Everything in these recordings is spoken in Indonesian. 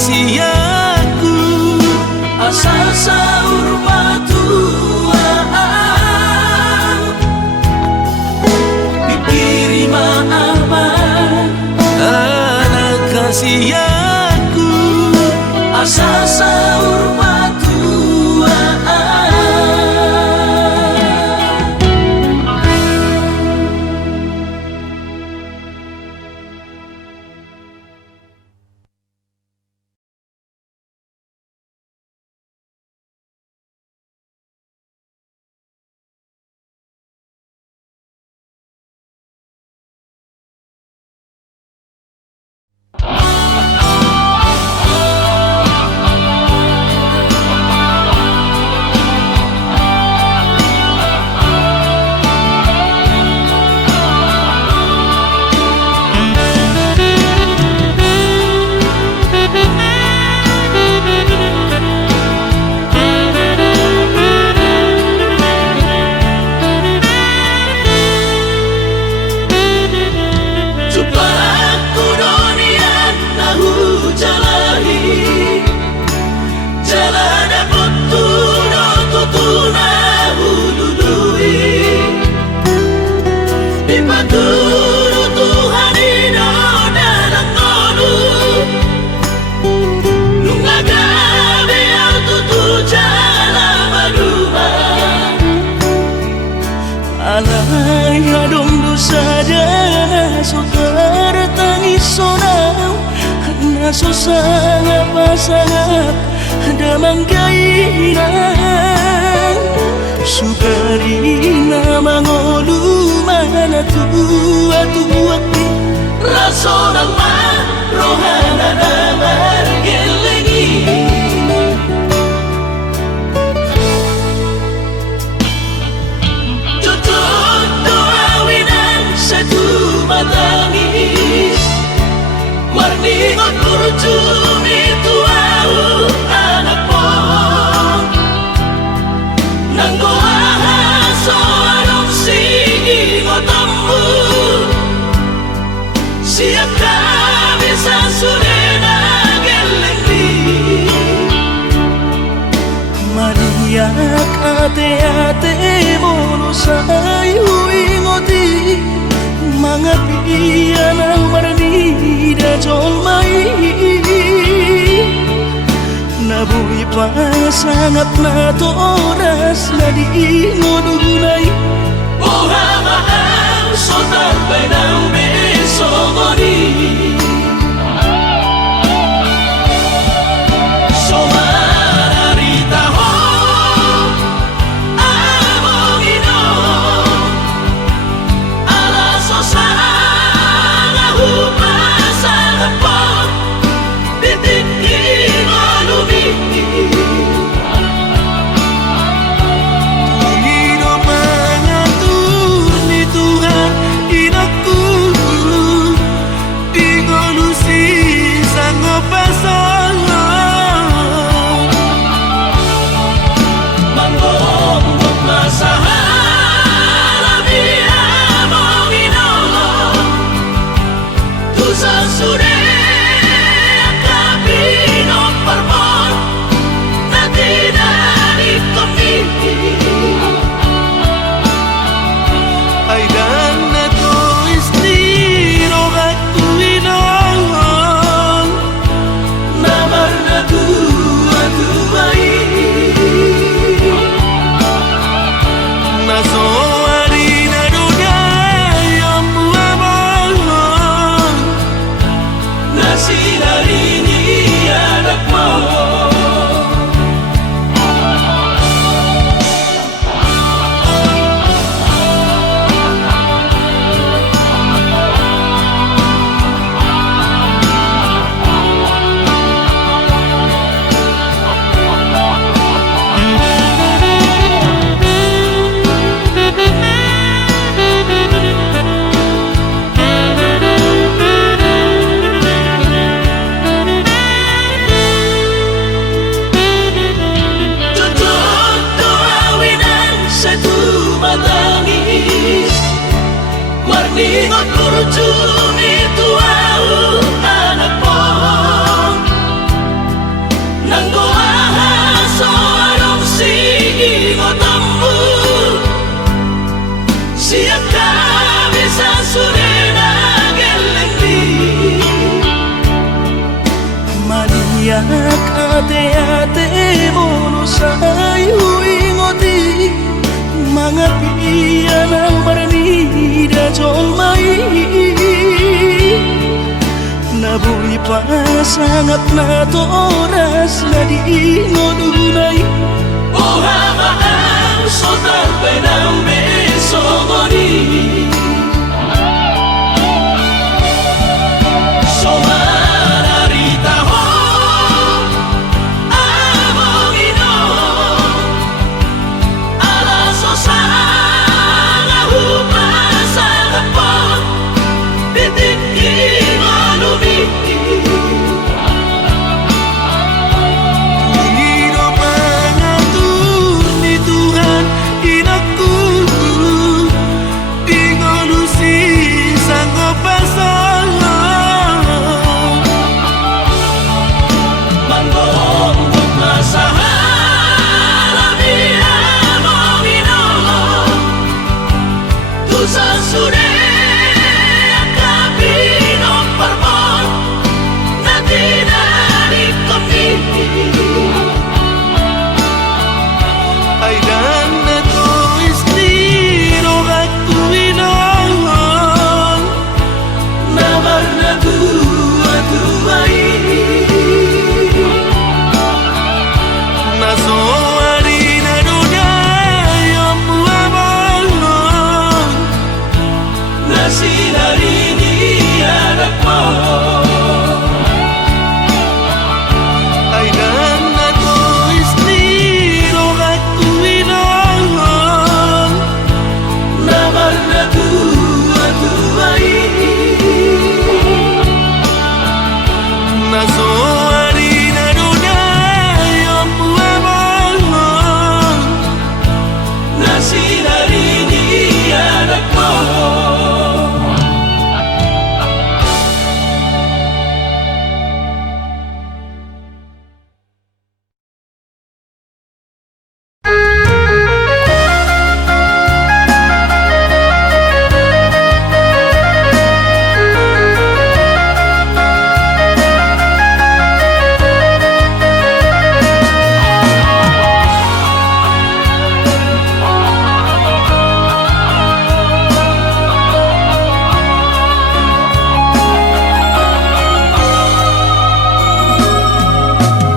kasih aku asal sahur batuan dikirim aman. anak kasih aku Asal sahur batuan sangat pasangat damang kainan sukarina mangolu mana tua tuati rasonang ma rohana damar gelengi tutup doa winan satu matangis warningot kurcumi tuau anak pon nanggo ahaso anong sigi ngotambu siap kami sasurena gelengdi mariak ate-ate mono sayu ingoti mangapian ang marani da jolmai nabuhi pasangat na toras na di ngodunay buha mahal sotar bainaw besogoni Tuhan inaku di Yak ate-ate mo sa'yo ingoti mga piyan ang maranida jolmay nabuhi pa sangat na to oras na di ngodunay Ohama ang sotar penang besogoni Somararita ho among ino Alaso sa ngahupa sa kapon Titik ingalumi Pangino pangatur ni Tuhan inaku Di ngolusi sanggup pasang Manggong masahan Labia mong ino Tusan sude Akabinong parmon Na tinanip kami Ay dan na to istiro Aku inahon Namar na dua-duai Nasoari na dudayang buabang Nasinari ni anak mo Ay dan na to istiro Aku inahon Namar na dua-duai Nasoari na dudayang buabang Nasinari ni anak mo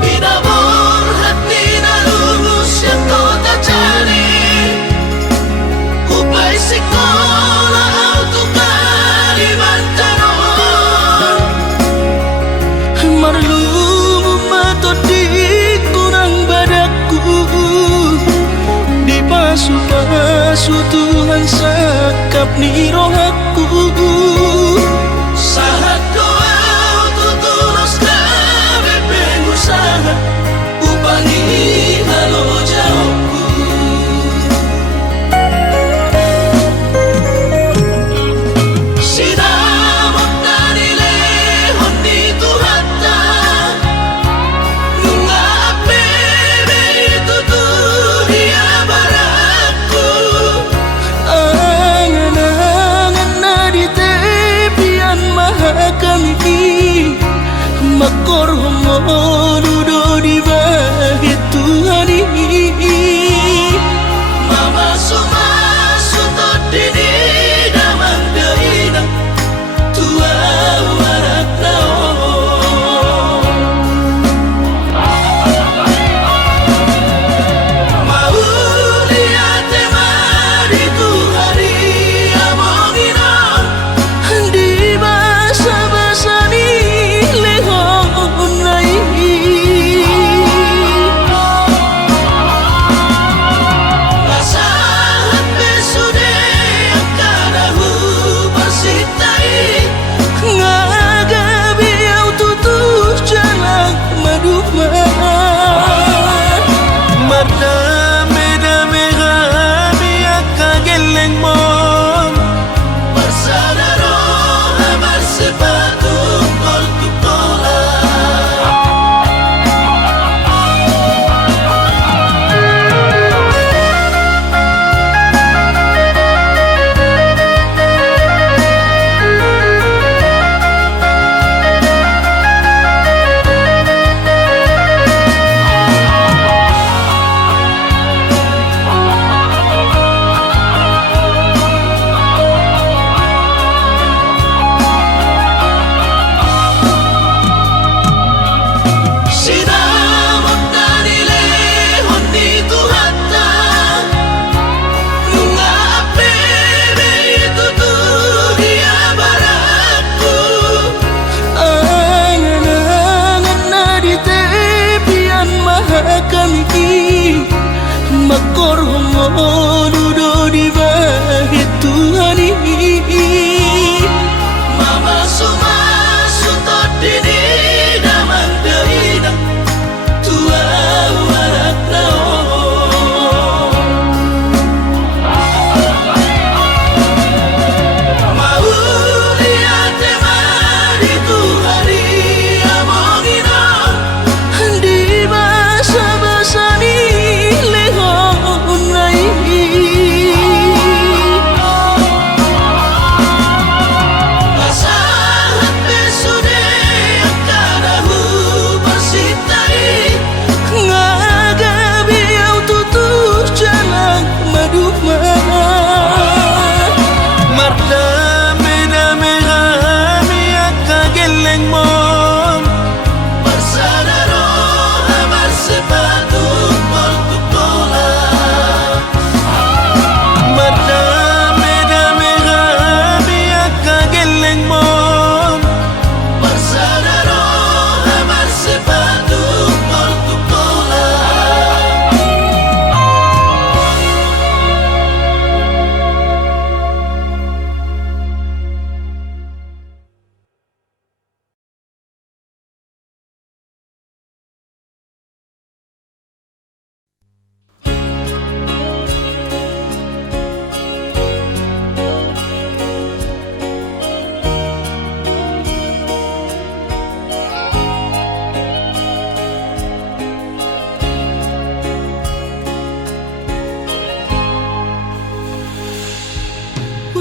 Pinabor hati na lulus yang kau tak cari Upay sekolah untuk Kalimantan Marlumu matot di kurang badaku Di pasu-pasu Tuhan sakap ni rohaku Sahat doa tutulus kami pengusaha Upangi halo jauhku Sinamot na nilehon di Tuhata Nunga apebe itu tulia baraku Angan-angan na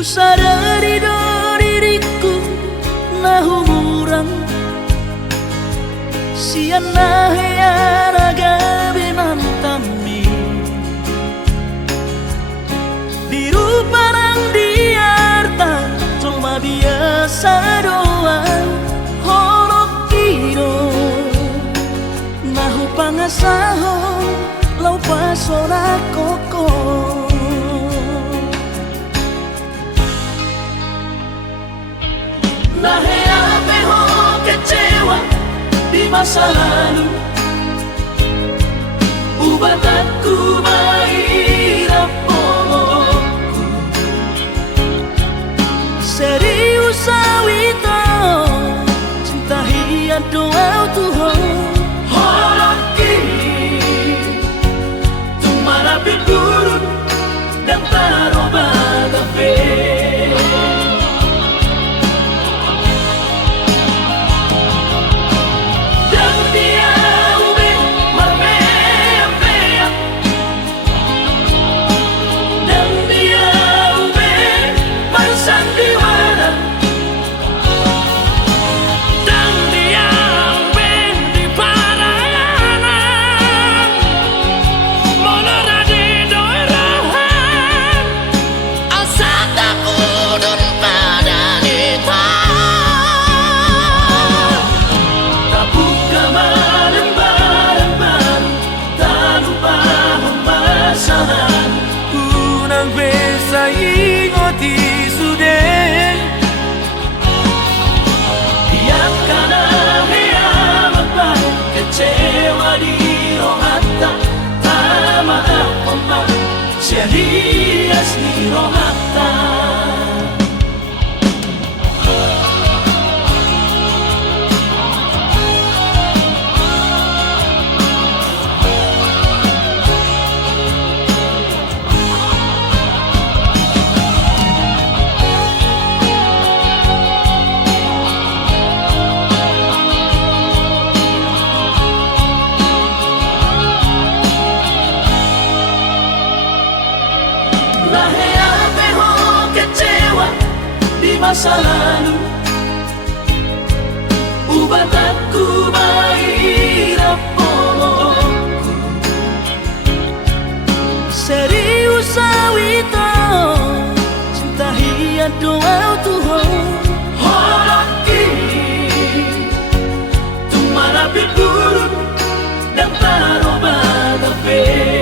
sadari do diriku na humuran sian na heyara gabi nantami biru parang diarta cuma biasa doang horok kiro nahu pangasaho lau pasora koko nahe ho kecewa di masa lalu ubat aku mahirap pomoku serius awito cinta hiat doa Tuhan horaki tumarapi burun dan taroba gabe ingoti sudah biarkan hea mabay kecewa di rohata tama apa serius di rohata di masa lalu ubat aku mahirap pomoku serius awito cinta hiat doa Tuhan horaki tumarapi burun dan taroba gabe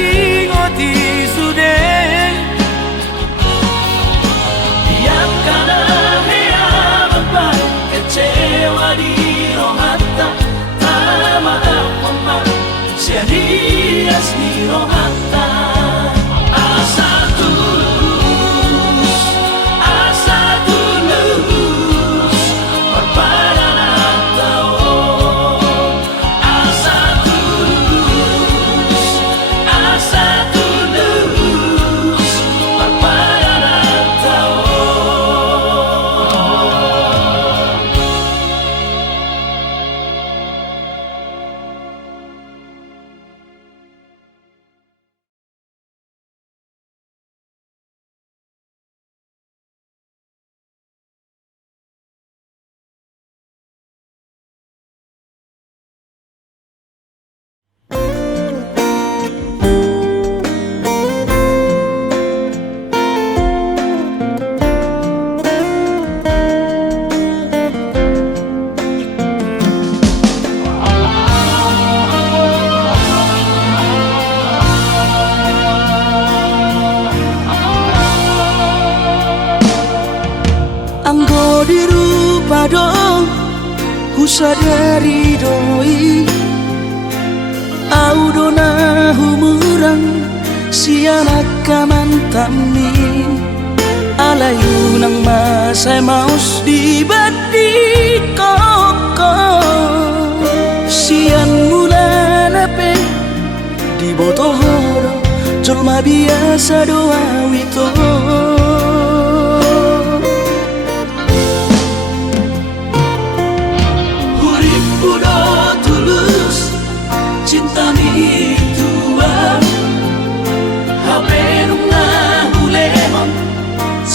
ingoti sudah biarkan hea mabay kecewa di rohata tama apa serius di rohata sadari doi au dona humurang si anak kamantami alayu nang masay maus di badi koko sian mula nape di botohoro jolma biasa doa wito Urip udah tulus cinta mi tua hape nunga hulemon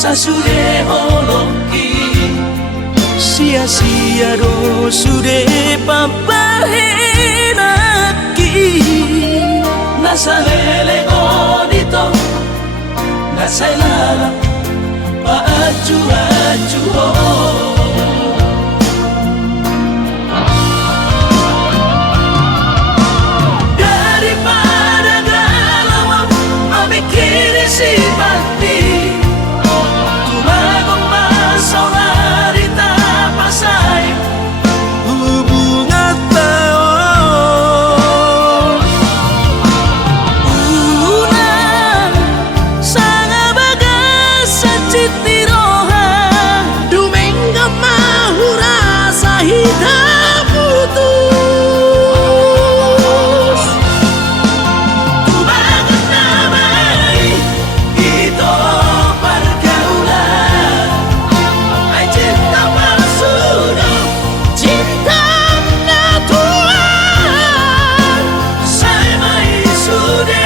sasude holoki sia-sia do sude papahenaki nasa lele godito nasa ilala paaju-aju daripada galau memikiri si mati tumagong masaulari tapasay hubungan taon unang sanga bagas sa citiroha Domingo mahura sa hidup putus Tumagan na may ito pergaulan Ay cinta palsu cinta natural Saya may sude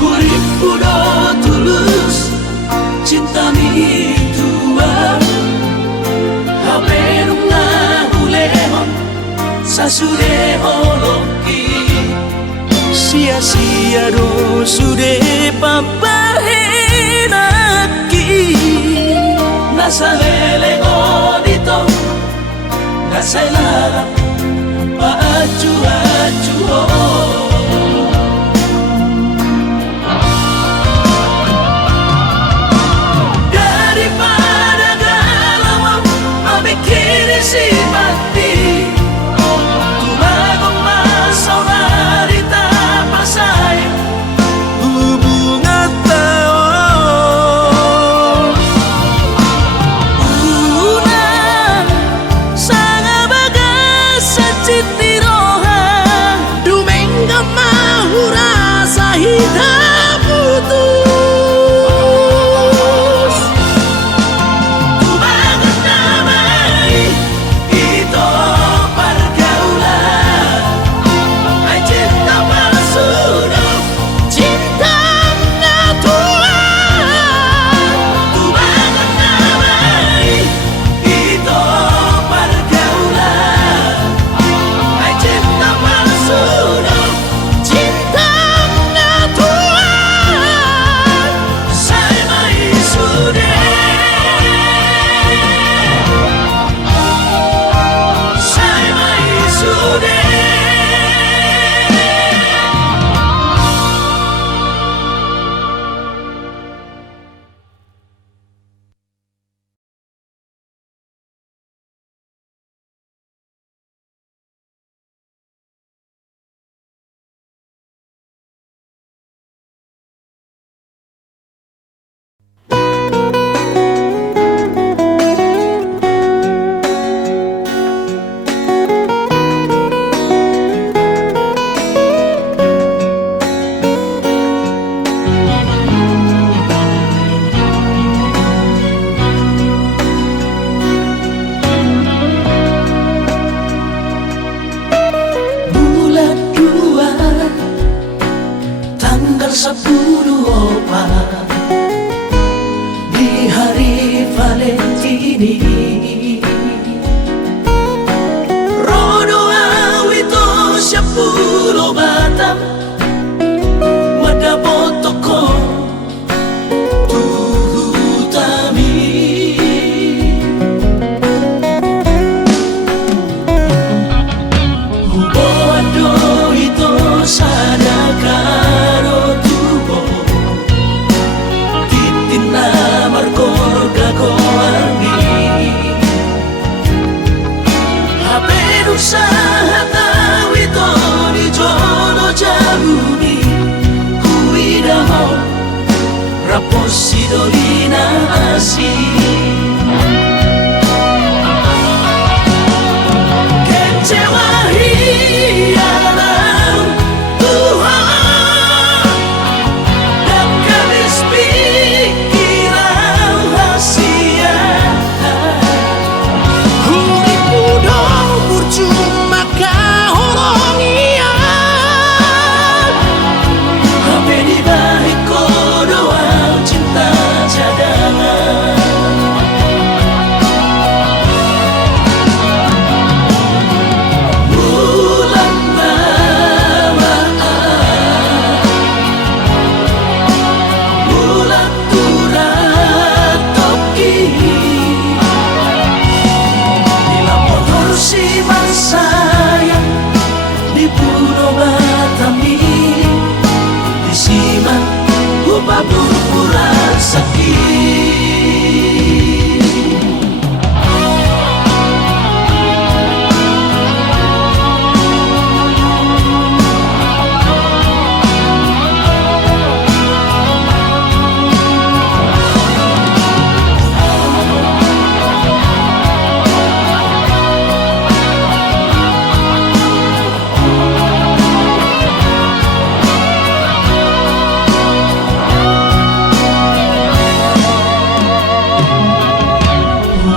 Urip udah tulus cinta mi tua hape nunga hulemon sasude holoki sia-sia do sude papahenaki nasa lele godito nasa ilala paaju-aju daripada galau memikiri si mati tumagong masaulari tapasay hubungan taon unang sanga bagas berusaha tahu itu di jono jauh ni kuidaho raposi dolina asi kecewa hialam Tuhan dan kabis pikiran hasia huriku dong percuma kahoronian hape di balik doa cinta cadangan bulan lamaan bulan turat toki bila motor si sayang di Pulau Batami di Siman Gupa pura-pura sakit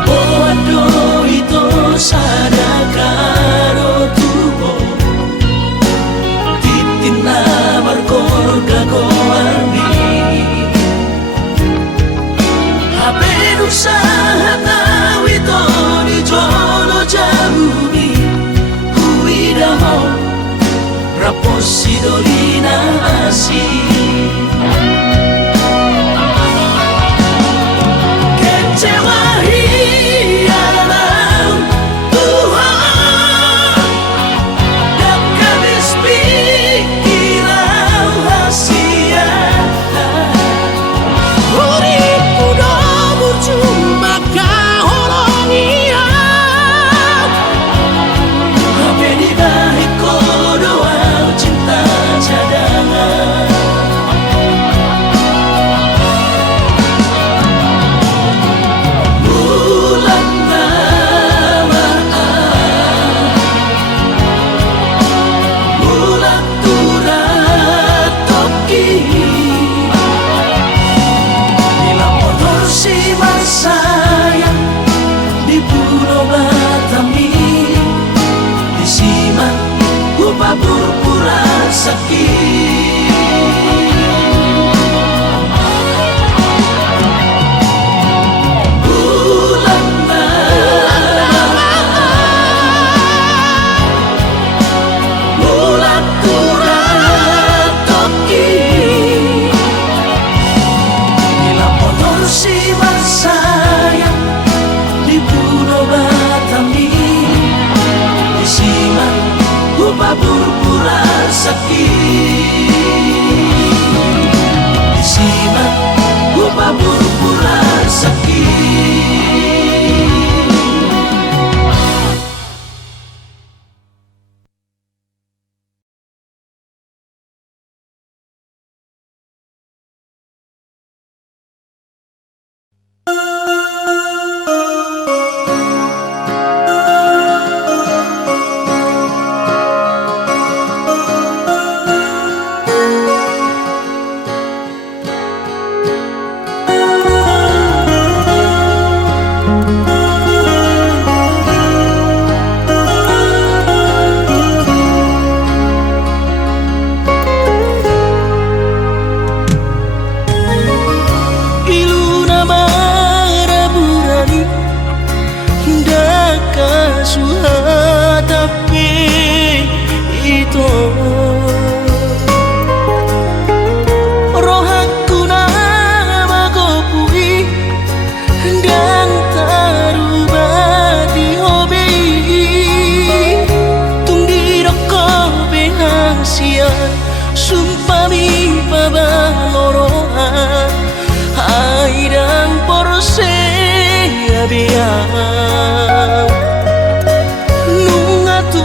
Bodo itu sadakaro tubo titina markorga goarni hape usaha tahu itu di jono jauh ni kuidaho raposi dolina asi kecewa hialam Tuhan dan kabis pikiran hasia huriku dong percuma kahoronian hape di balik doa cinta cadangan bulan lamaan bulan turat toki bila motor si sayang di Pulau Batami di Siman Gupa pura-pura sakit bulan bulan turat toki bila motor si sayang di Pulau Batami di Siman Gupa pura-pura sakit di Siman Gupa pura-pura sakit biang nunga tu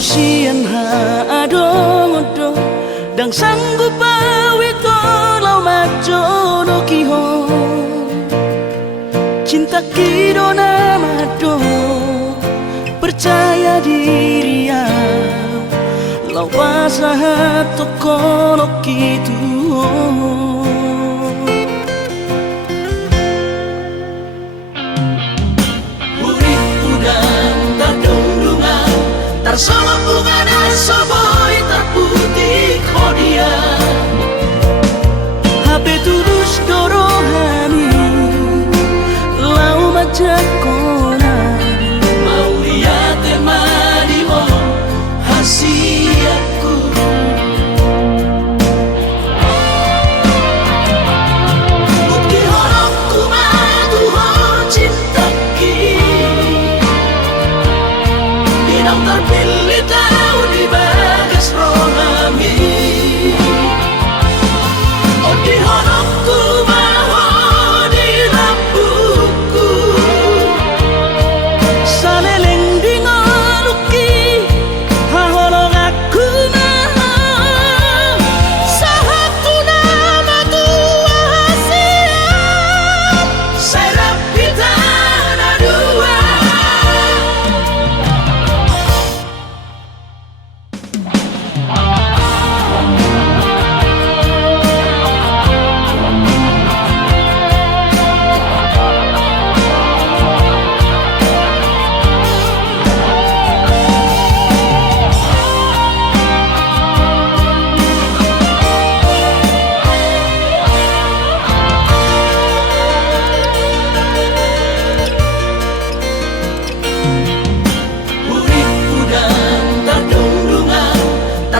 sian ha adong dang sanggup bawi tolau majono kiho cinta kidona mado percaya diri ya lau pasahat tokono kitu sama bunga dan soboy terputih kodia Habe tulus dorohani lau majak kona mau lihat temani mo hasiaku bukti horongku madu ho cinta ki Inang terpilih tahu di bagas rohami Oh di honokku maho di lampuku saleleng di ngoluki haholong aku naha sahaku nama tua hasian Serap kita na dua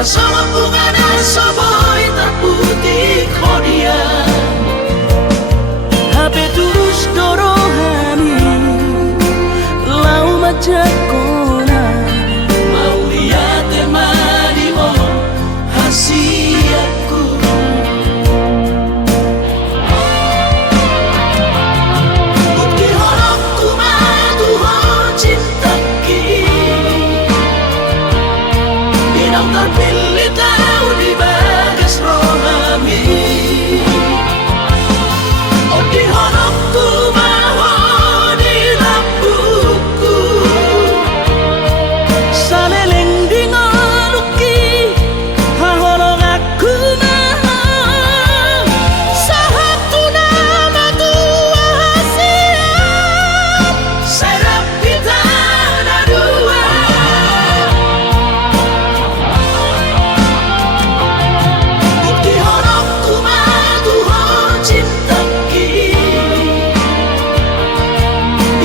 sama bunga dan soboy terputih kodia Habe tulus dorohani lau majak kona mau lihat temani mo hasiaku bukti horongku madu ho cinta ki Inang terpilih tahu di bagas rohami Oh di honokku maho di lampuku saleleng di ngoluki haholong aku naha sahaku nama tua hasian Serap kita na dua Bukti honokku madu ho cinta ki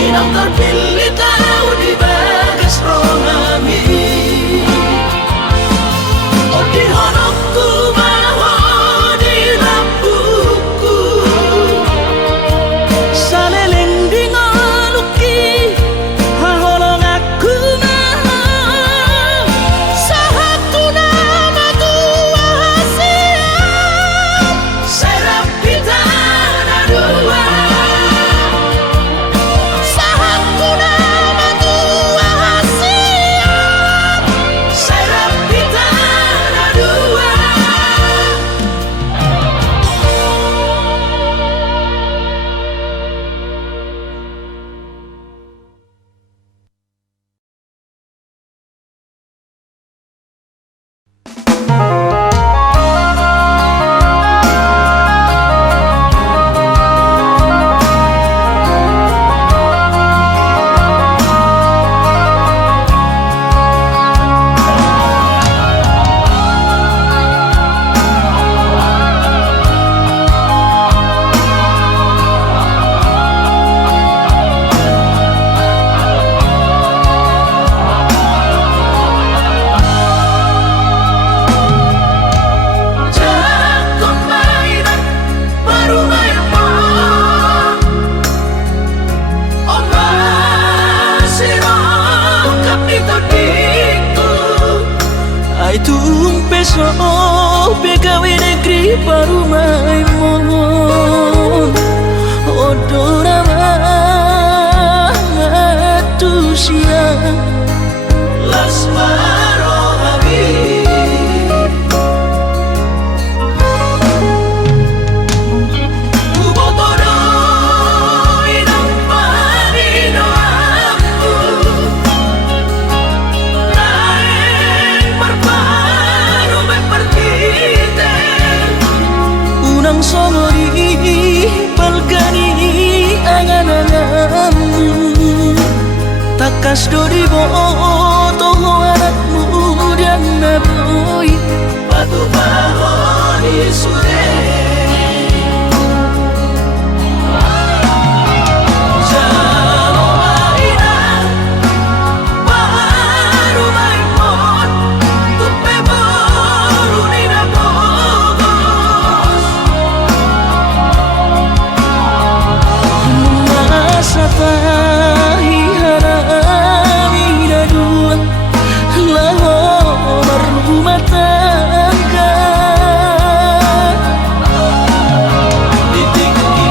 Inang terpilih tahu di bagas rohami Oh di honokku maho di lampuku saleleng di ngoluki haholong aku naha sahaku nama tua hasian Serap kita na dua sahaku nama tua hasian Serap kita na dua Jakon mainan baru main mo Oh masih rongkap itu diku Ay tumpeso begawe negeri baru main mohon odora matu siang Las maro takas do di boto anak muda na boy Batu bahoni sure Jalo maina Baru main pot Tupe baru nina bogos Masa tahi harami na dua Laho berumah tangga Ditinggi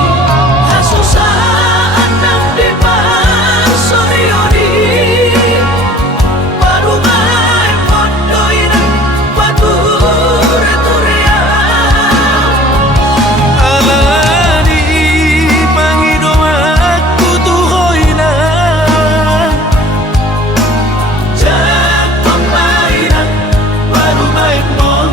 Hasusaan ng di parsorioni Baru main pot doiran Bature-turea Alani pangido aku tuhoy na Jak pemainan Baru main pot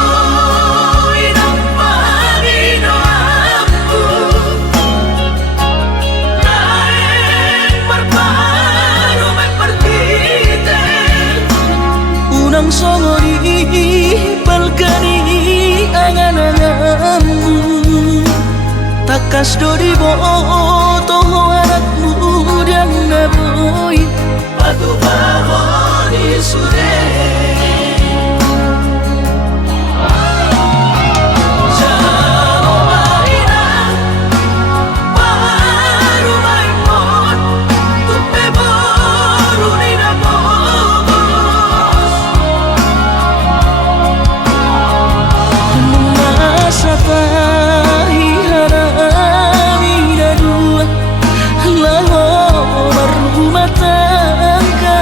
Tubotodoy ng Panginoon ko Naeng marparo may partite Unang songori balkani angan-anganmu Takas do di boto anak muda na boy Batu bahoni sure Jalo maina Baru main pot Tupe baru nina bogos Masa tahi harami na dua Laho berumah tangga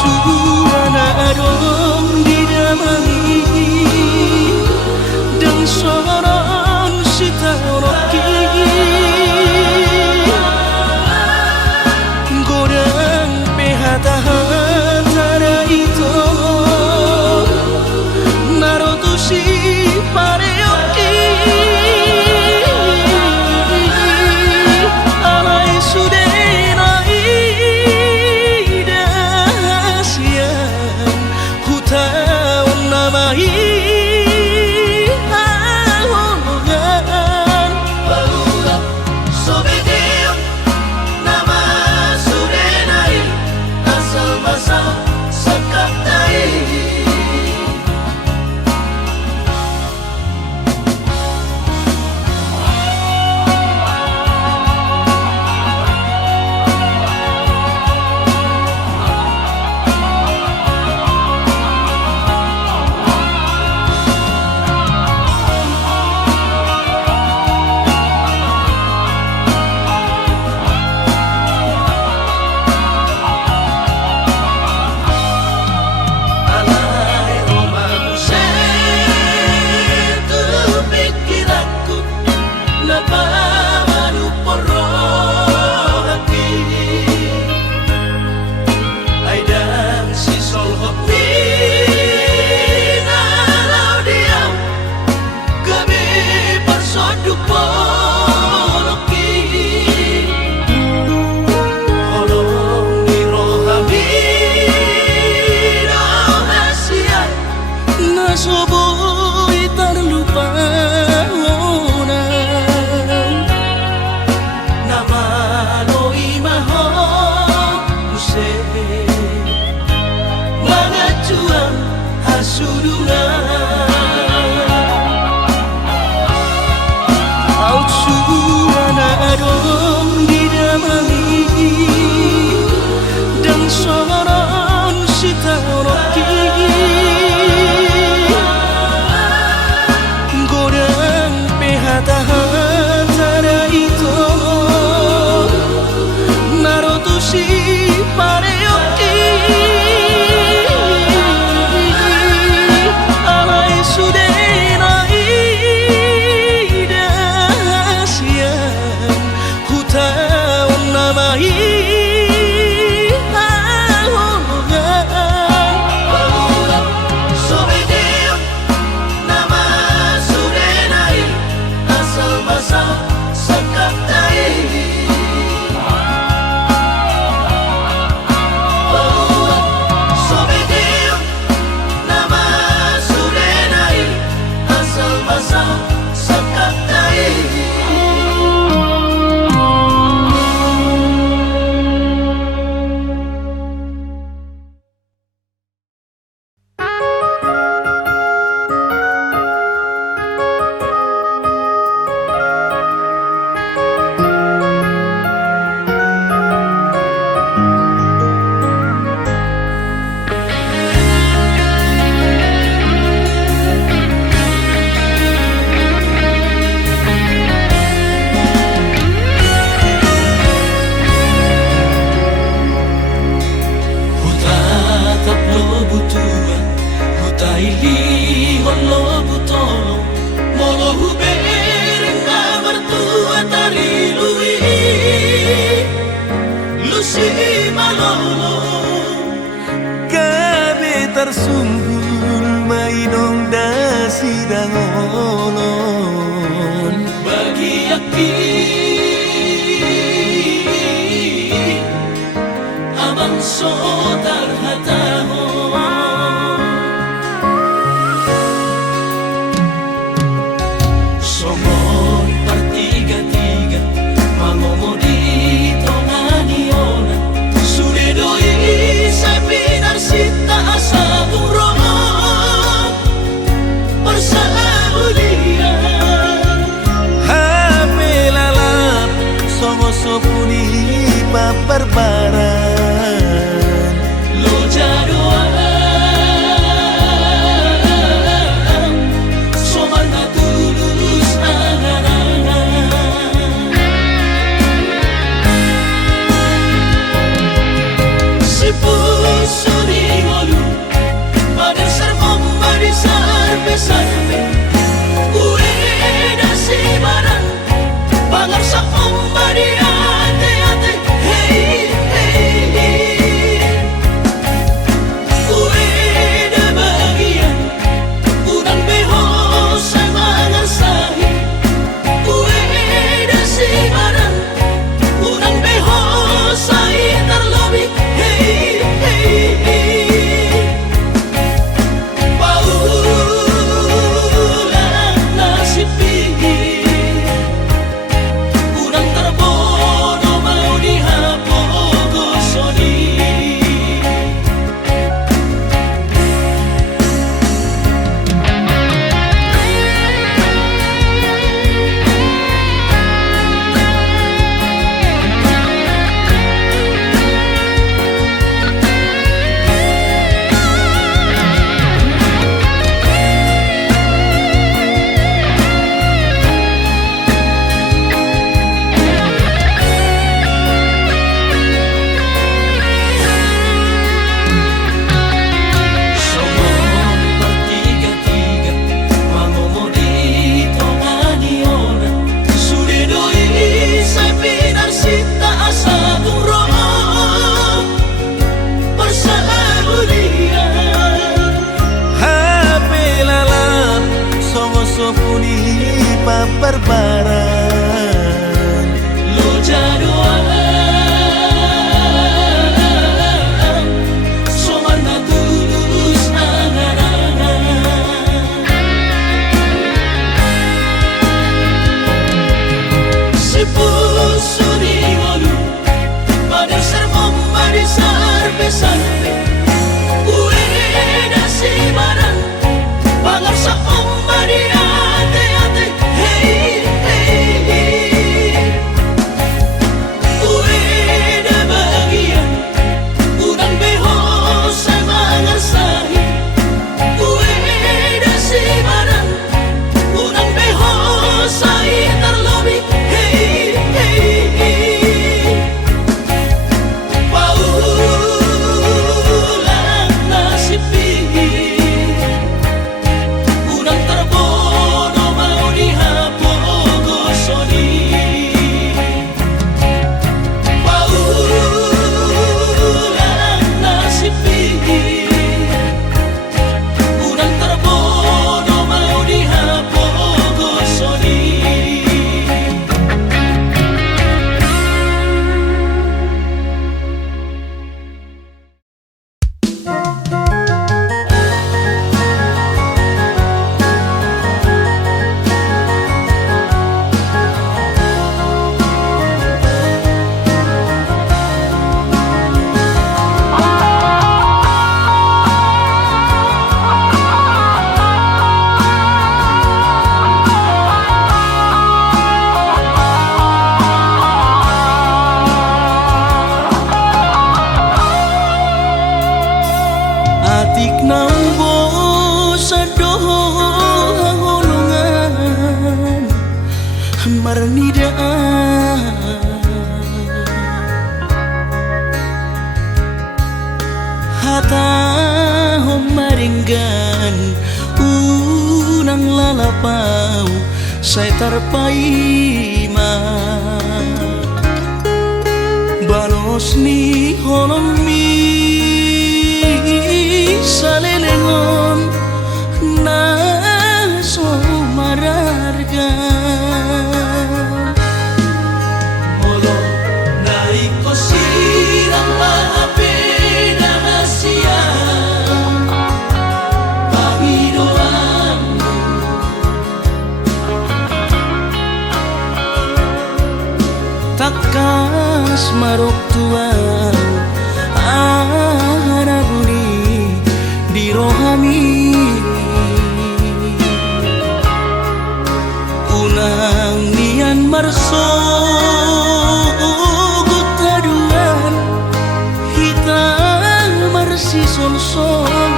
curana adong didamai dan soron sitaroki godang pehata-hatara itu narotusi pareoki alai sudenai dahasian hutaun namai ahogan Paulap sobedeam nama sudenai asal basal sakaptai alai romaku setu pikiranku napamanu porro hati aidang si sol hopi nalau diam gabi persoduk poloki holong di rohami rahasian nasoboy terlupa nama lo imaho use mga cuang hasurungan au curana adong didamai dan soron sitaroki godang pehata-hatara itu narotusi pareoki alai sudenai dahasian hutaun namai ahogan Paulap sobedeam nama sudenai asal basal sakaptai Paulap sobedeam nama sudenai asal basal sakaptai Hutatap lo butuan hutaili hon lo butolong molo hubereng na mertua tari lui lusi malolo gabe tersunggul mainong dasirangonon bagi aki abang sotar hataho somon partiga-tiga mangomodi tongani-ona sude doi sapinar sita asa burong persaulian hape lalap songo sopuni paperbaran parang lo jaduan soman na tulus angan-angan si puso ni olu pada sermom pada sarbesan ueda si barang bangar sa ombadi ate ate hey hey ueda bagian unang beho sa mga sahi ueda si barang unang beho sa itarlobi hey hey paulang nasipin unang tarbono mau dihapogosoni paulang nasipin unang tarbono mau dihapogosoni atik nang bo sa dohongan marnidaan hata maringgan unang lalapau saya tarpaima balos ni honomi salelengon na somararga Molo naik ko sirang maapena siya Panginoon takas marok tuang arabuni di rohami unang nian marso gutaduan hitam marsi sol-solan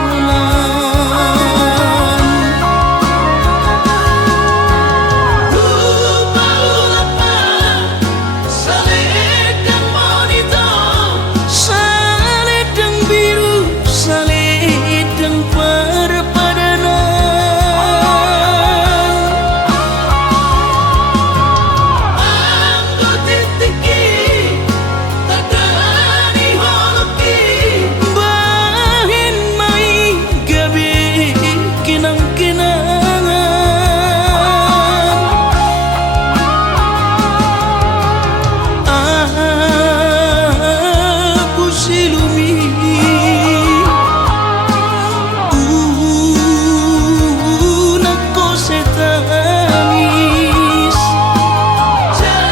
saledang biru saledang perpadanan Anggo titiki tadani holoki bahin mai gabi kinang-kinangan aku silumi nako setangis Jalan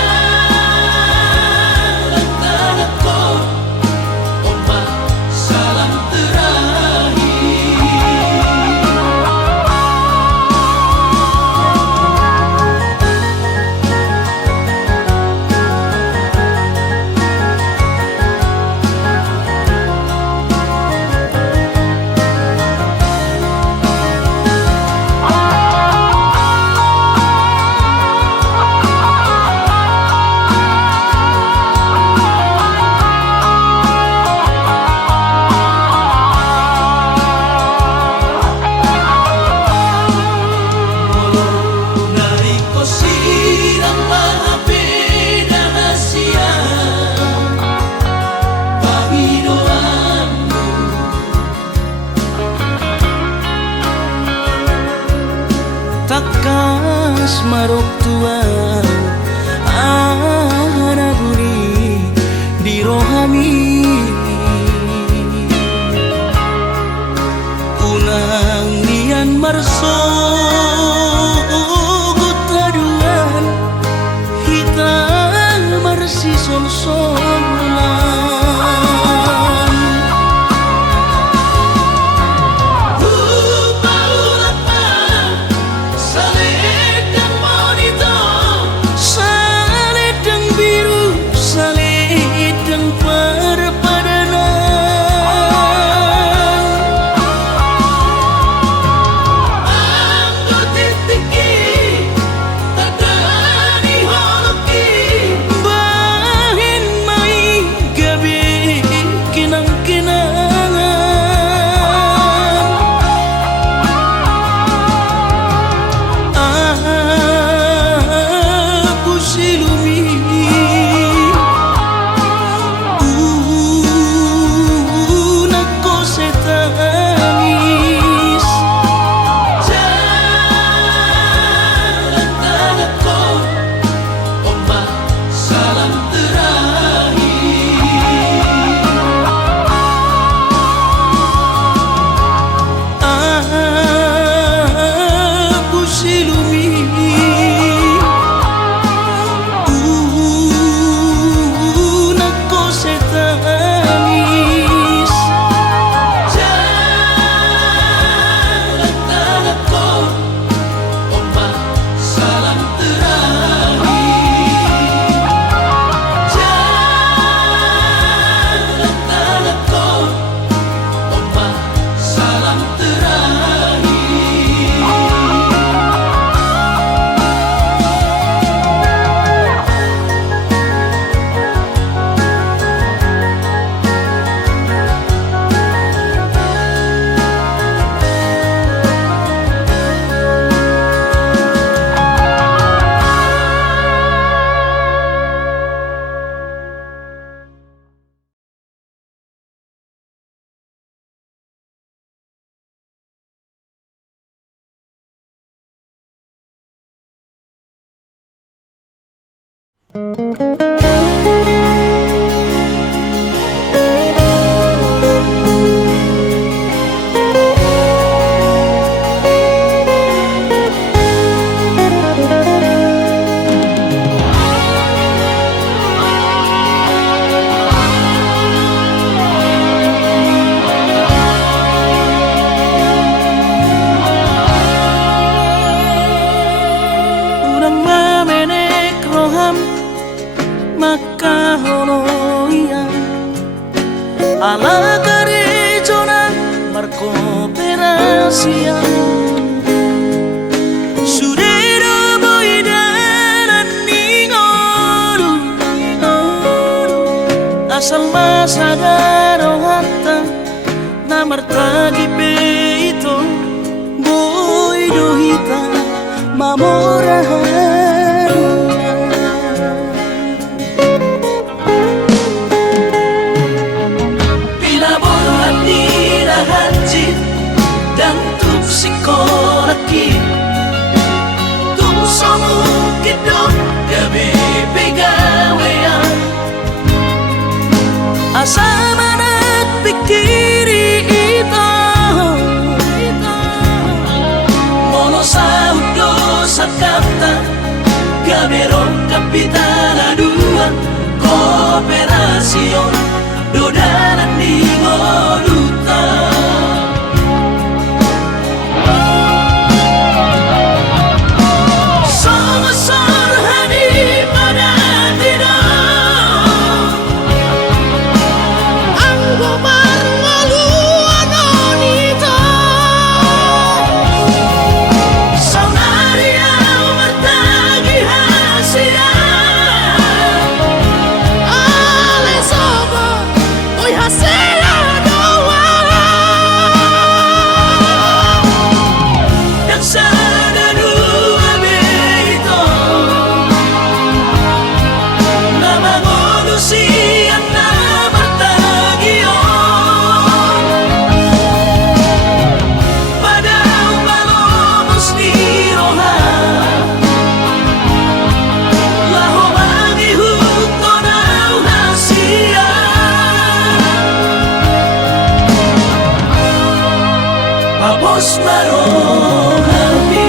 tanahku Ombak salam terakhir Naik ko sirang maapena siya Panginoon takas atas marok tua anak guni di rohami unang nian marso gutaduan hitam marsi sol-solan ala garejona markooperasia sudero boidaran ningolu asal masadaro hatta namartagi peito boido hita mamorahan dan tuk sikolaki tuk somu kidok gabe pegawean asa manat pikiri ito mono saudo sakapta gabero kapitana dua kooperasion dodanan di ngoluta Ale sobo marong hati.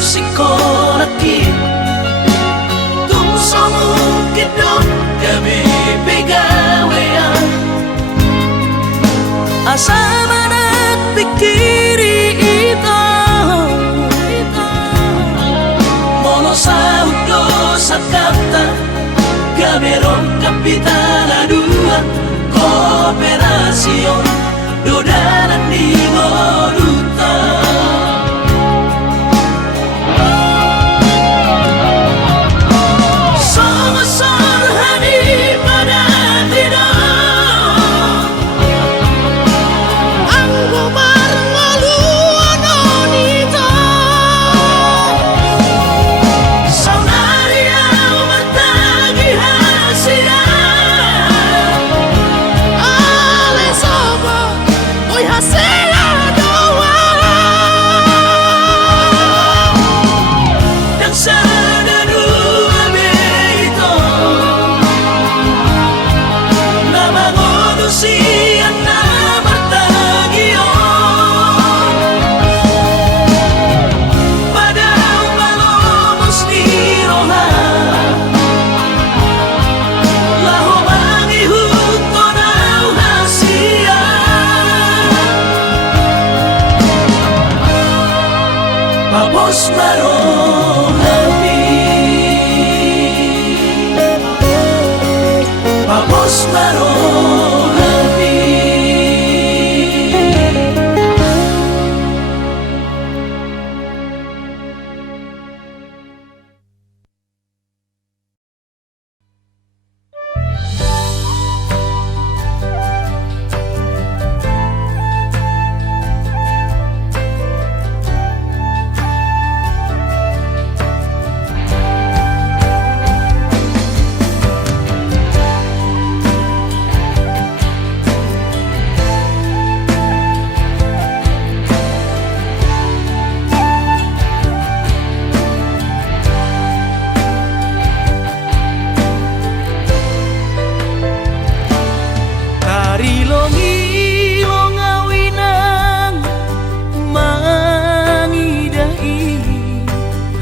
Sikolaki tung somong kidong kami pegawean asa manat pikiri ito mono sa hukdo sa kapta gamerong kapitana dua kooperasyon dodanan di moduta. Papos marong hati, papos marong hati.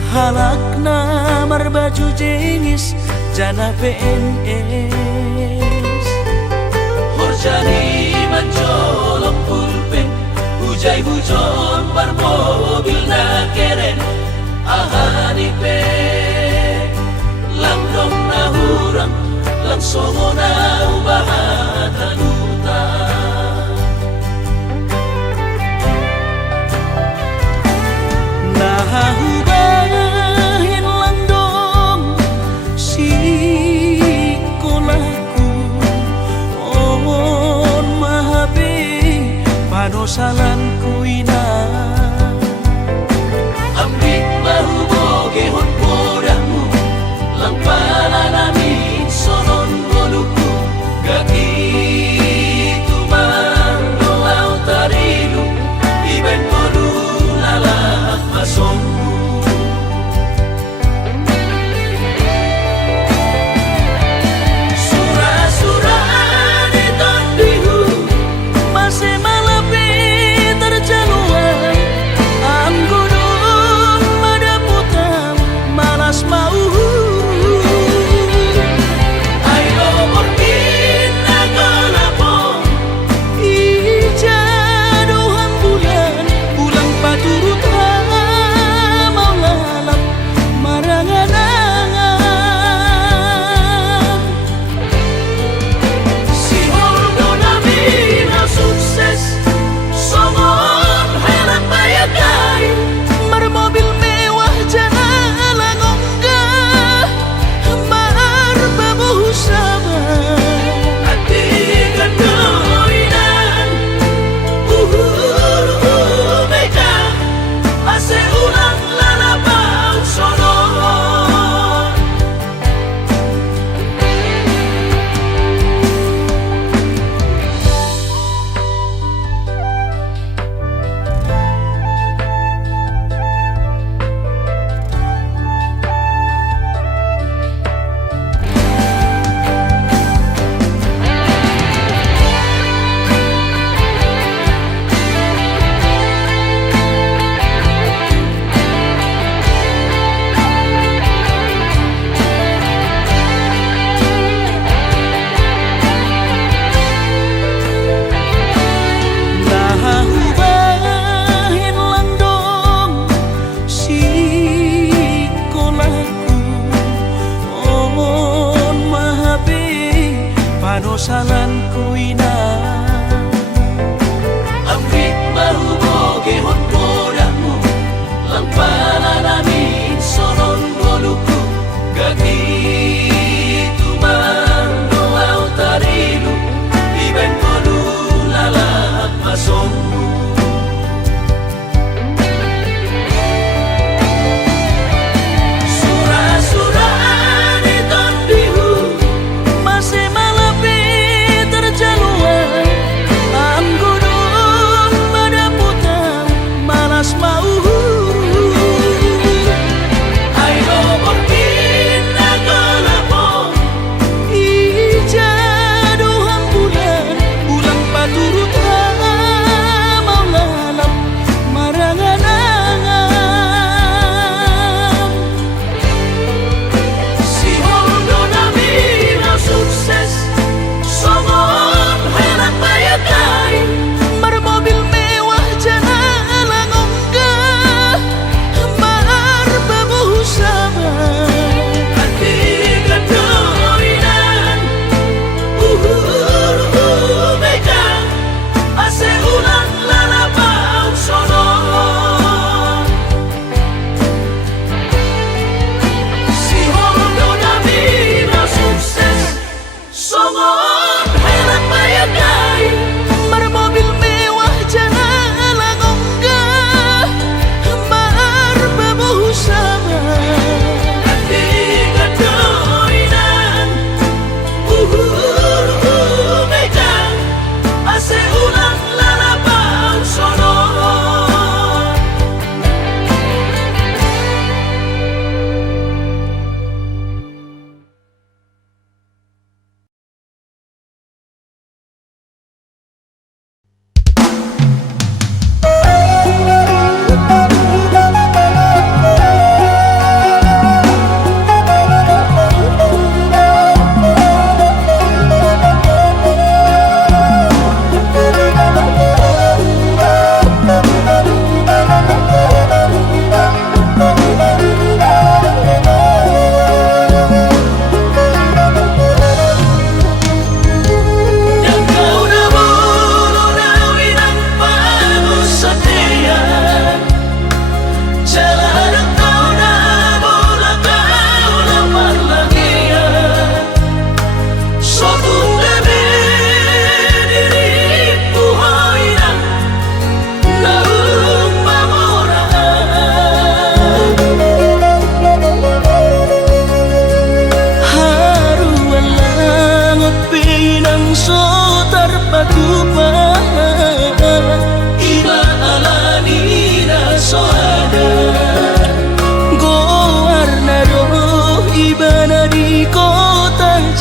Halakna marbaju jengis jana PNS Horjani manjolok pulpen hujai hujon bar mobil na keren ahani pe lamdong na hurang langsung na ubahatan uta nahubahin lang dong si kolaku on mahabi panosalan ko ina ambik mahuboge hon podamu lang pala namin sonon boluku gaki tuman doaw tarilu iben bolu lalak masongku masih malapit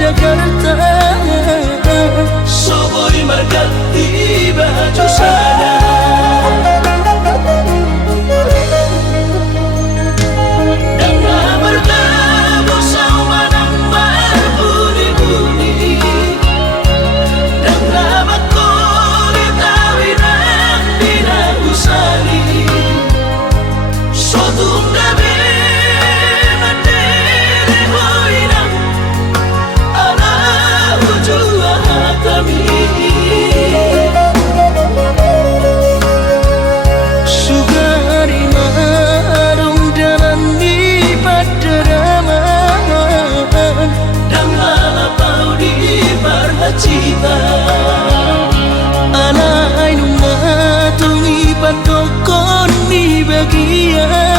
Jakarta. Soboy margati baju sana. Dengan bertemu sama nambah buni-buni, dengan makuli tawinan dinagusali. Sotung gabi mandiri hoinang ala ujua hatami. Sugari marung dalam di padaraman, Dan malapau di Marhacita. alay nung matungi patokon ni bagian.